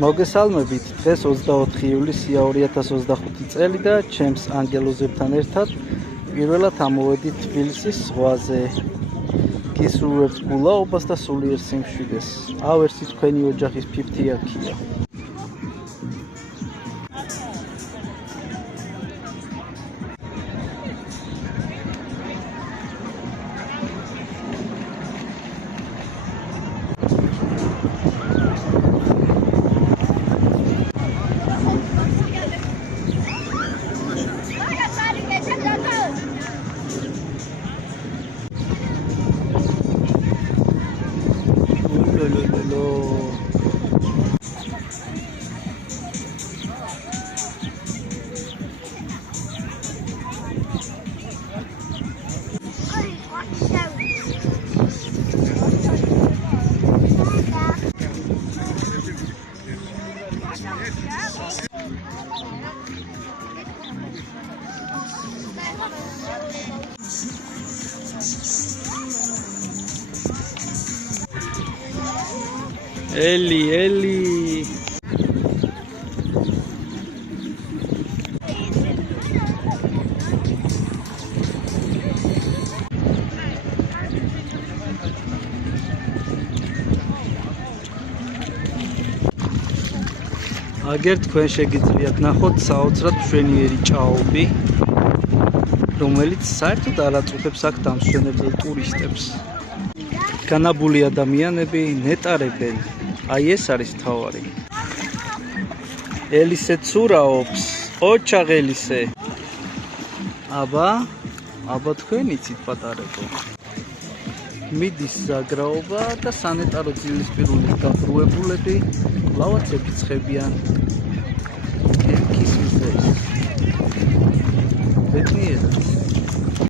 მოგესალმებით, დღეს 24 ივლისია 2025 წელი და ჩემს ანგელოზებთან ერთად პირველად ამოვედით თბილისის ზღვაზე. გისურვებთ გულაობას და სულიერ სიმშვიდეს. ავერსი თქვენი ოჯახის ფიფთიაქია. Eli. აგერ თქვენ შეგიძლიათ ნახოთ საოცრად მშვენიერი ჭაობი, რომელიც საერთოდ არ აწუხებს აქ დამსვენებელ ტურისტებს. განაბული ადამიანები ნეტარებენ. Ai ეს არის თავარი. ელისე ცურაობს. ოჩაღ ელისე. აბა თქვენ იცით პატარებო. მიდის ზაგრაობა და სანიტარო ძილისპირული გაბრუებულები კვლავაც ეკიცხებიან. ერქის მზეს. ბედნიერად.